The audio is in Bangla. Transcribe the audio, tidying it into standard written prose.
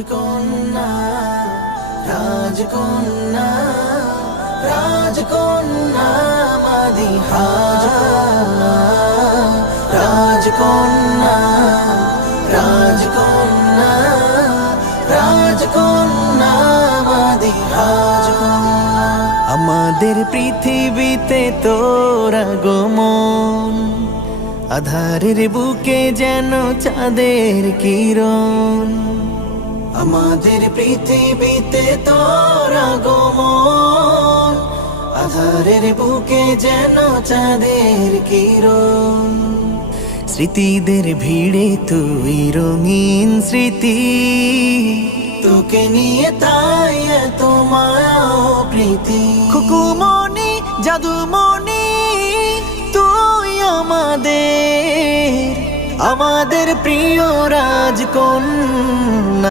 রাজকন্যা রাজকন্যা রাজকন্যা মাদিহা রাজকন্যা রাজকন্যা রাজকন্যা মাদিহা আমাদের পৃথিবীতে তোর আগমন আধারের বুকে যেন চাঁদের কিরণ আমাদের পৃথিবীতে তোর আগমন আধারের বুকে যেন চাঁদের কিরণ স্মৃতিদের ভিড়ে তুই রঙিন স্মৃতি তোকে নিয়ে তাই এত মায়া ও প্রীতি খুকুমনি জাদুমনি তুই আমাদের প্রিয় রাজকন্যা।